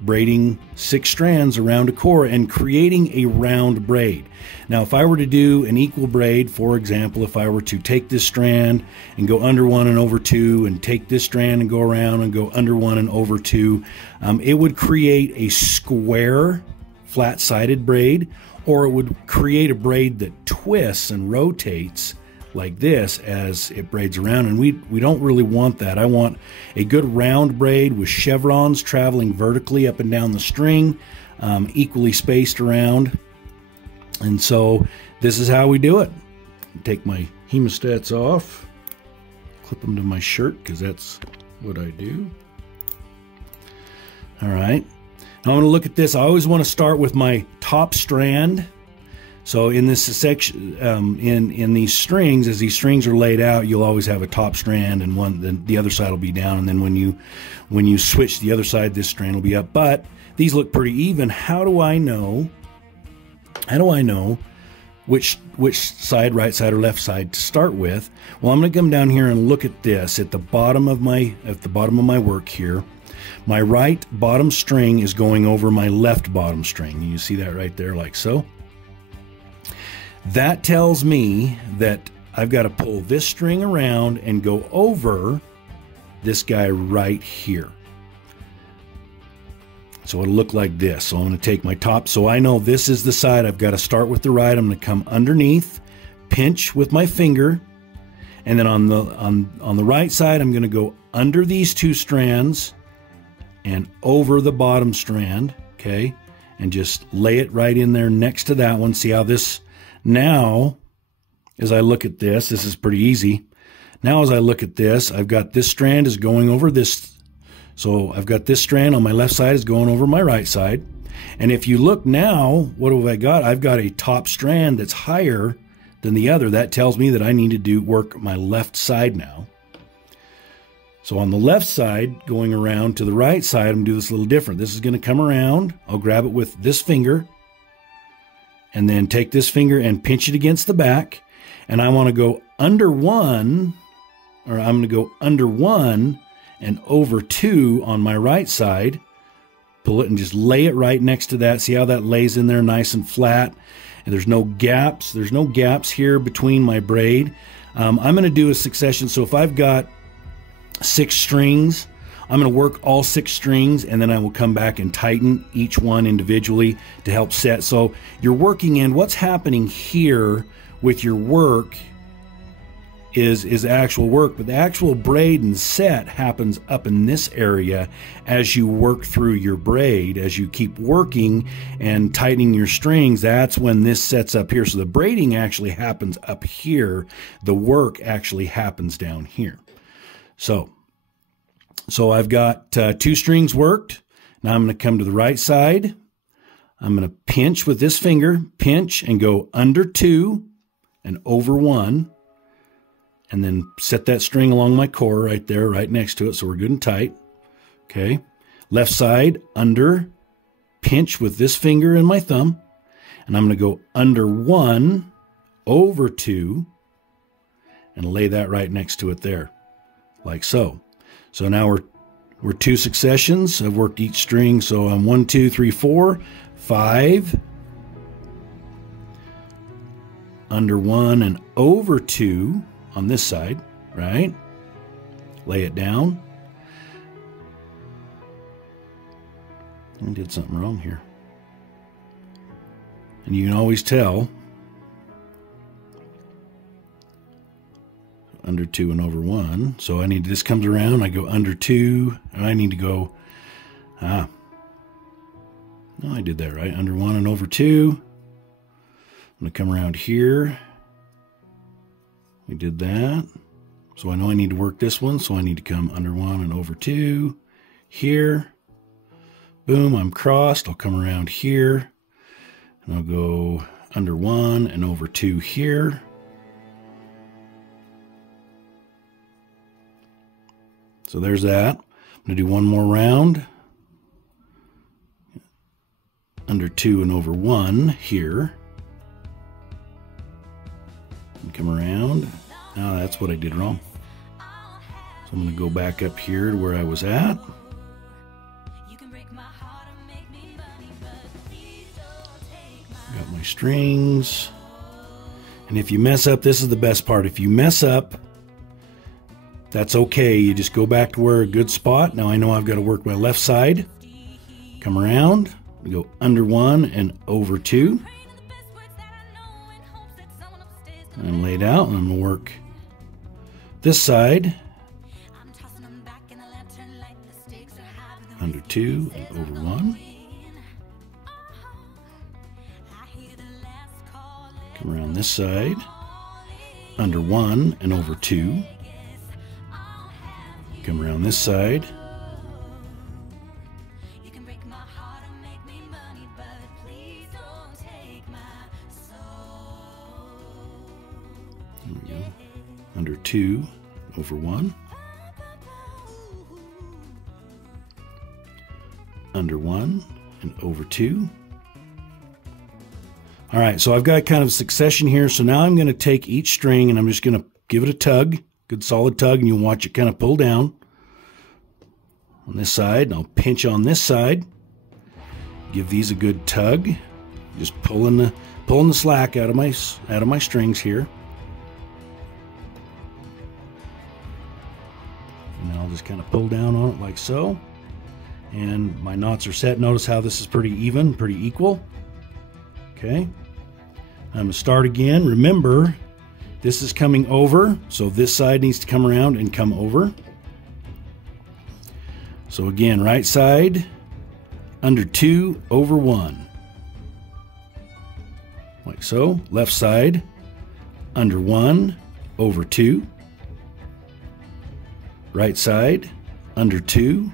braiding 6 strands around a core and creating a round braid. Now, if I were to do an equal braid, for example, if I were to take this strand and go under 1 and over 2, and take this strand and go around and go under 1 and over 2, it would create a square, flat-sided braid, or it would create a braid that twists and rotates like this as it braids around, and we don't really want that. I want a good round braid with chevrons traveling vertically up and down the string, equally spaced around. And so this is how we do it. Take my hemostats off, clip them to my shirt because that's what I do. All right, now I'm going to look at this. I always want to start with my top strand. So in this section, in these strings, as these strings are laid out, you'll always have a top strand, and then the other side will be down. And then when you switch the other side, this strand will be up. But these look pretty even. How do I know? How do I know which side, right side or left side to start with? Well, I'm going to come down here and look at this at the bottom of my work here. My right bottom string is going over my left bottom string. You see that right there, like so. That tells me that I've got to pull this string around and go over this guy right here. So it'll look like this. So I'm going to take my top. So I know this is the side. I've got to start with the right. I'm going to come underneath, pinch with my finger, and then on the right side, I'm going to go under these 2 strands and over the bottom strand, okay, and just lay it right in there next to that one. See how this. Now, as I look at this is pretty easy. Now, as I look at this, I've got this strand is going over this. So I've got this strand on my left side is going over my right side. And if you look now, what have I got? I've got a top strand that's higher than the other. That tells me that I need to work my left side now. So on the left side, going around to the right side, I'm going to do this a little different. This is going to come around. I'll grab it with this finger, and then take this finger and pinch it against the back. And I want to go under 1, or I'm going to go under 1 and over 2 on my right side. Pull it and just lay it right next to that. See how that lays in there nice and flat? And there's no gaps. There's no gaps here between my braid. I'm going to do a succession. So if I've got 6 strings, I'm going to work all 6 strings, and then I will come back and tighten each one individually to help set. So you're working in what's happening here with your work is actual work, but the actual braid and set happens up in this area as you work through your braid. As you keep working and tightening your strings, that's when this sets up here. So the braiding actually happens up here. The work actually happens down here. So I've got 2 strings worked. Now I'm going to come to the right side. I'm going to pinch with this finger, pinch and go under 2 and over 1. And then set that string along my core right there, right next to it, so we're good and tight. Okay. Left side, under, pinch with this finger and my thumb. And I'm going to go under 1, over 2, and lay that right next to it there, like so. So now we're 2 successions. I've worked each string, so I'm 1, 2, 3, 4, 5, under 1 and over 2 on this side, right? Lay it down. I did something wrong here. And you can always tell. Under 2 and over 1. So I need, this comes around, I go under 2, and I need to go, no, I did that right. Under 1 and over 2. I'm going to come around here. We did that. So I know I need to work this one, so I need to come under 1 and over 2. Here. Boom, I'm crossed. I'll come around here. And I'll go under 1 and over 2 here. So there's that. I'm going to do one more round. Under 2 and over 1 here. And come around. Oh, that's what I did wrong. So I'm going to go back up here to where I was at. strings. And if you mess up, this is the best part. If you mess up, that's okay. You just go back to where a good spot. Now I know I've got to work my left side. Come around, go under one and over two. I'm laid out, and I'm going to work this side. Under two and over one. Come around this side. Under one and over two. Come around this side. There we go. Under two, over one. Under one and over two. All right, so I've got kind of a succession here. So now I'm going to take each string and I'm just going to give it a tug, good solid tug, and you'll watch it kind of pull down on this side. And I'll pinch on this side. Give these a good tug. Just pulling the slack out of my strings here. And then I'll just kind of pull down on it like so. And my knots are set. Notice how this is pretty even, pretty equal. Okay. I'm going to start again. Remember, this is coming over, so this side needs to come around and come over. So again, right side, under two, over one. Like so. Left side, under one, over two. Right side, under two,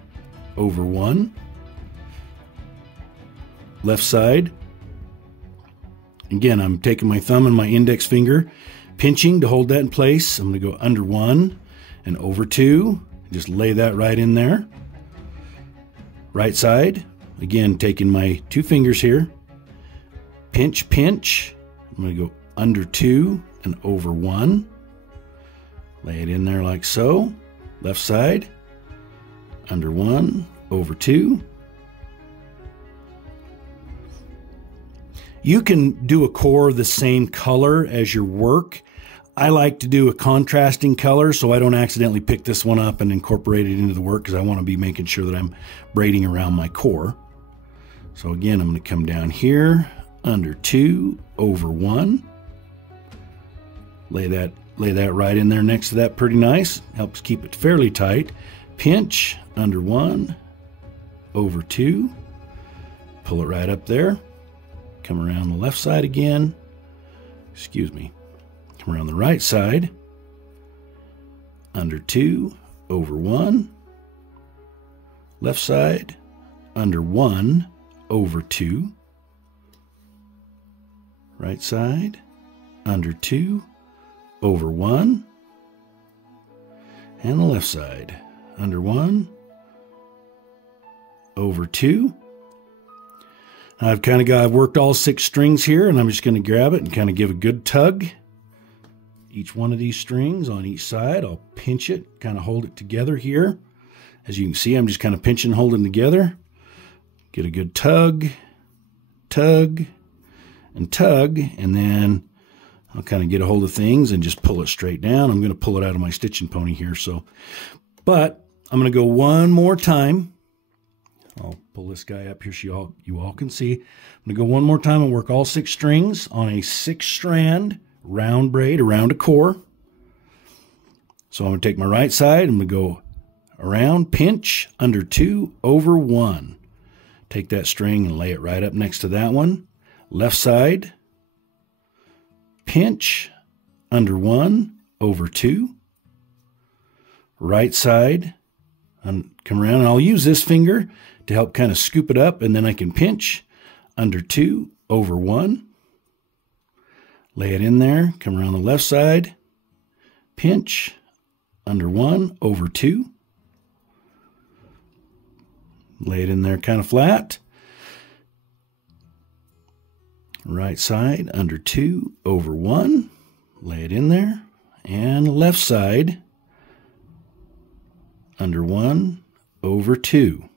over one. Left side. Again, I'm taking my thumb and my index finger, pinching to hold that in place. I'm going to go under one and over two. Just lay that right in there. Right side. Again, taking my two fingers here. Pinch, pinch. I'm going to go under two and over one. Lay it in there like so. Left side. Under one, over two. You can do a core the same color as your work. I like to do a contrasting color so I don't accidentally pick this one up and incorporate it into the work because I want to be making sure that I'm braiding around my core. So again, I'm going to come down here, under two, over one. Lay that right in there next to that pretty nice. Helps keep it fairly tight. Pinch, under one, over two. Pull it right up there. Come around the left side again. Excuse me. Come around the right side. Under two, over one. Left side, under one, over two. Right side, under two, over one. And the left side, under one, over two. I've worked all 6 strings here, and I'm just going to grab it and kind of give a good tug. Each one of these strings on each side, I'll pinch it, kind of hold it together here. As you can see, I'm just kind of pinching, holding together. Get a good tug, tug, and tug, and then I'll kind of get a hold of things and just pull it straight down. I'm going to pull it out of my stitching pony here, but I'm going to go one more time. I'll pull this guy up here so you all can see. I'm going to go one more time and work all 6 strings on a 6-strand round braid around a core. So I'm going to take my right side. I'm going to go around, pinch, under 2, over 1. Take that string and lay it right up next to that one. Left side, pinch, under 1, over 2. Right side, and come around, and I'll use this finger to help kind of scoop it up, and then I can pinch, under 2, over 1. Lay it in there, come around the left side, pinch, under 1, over 2. Lay it in there kind of flat. Right side, under 2, over 1. Lay it in there. And left side, under 1, over 2.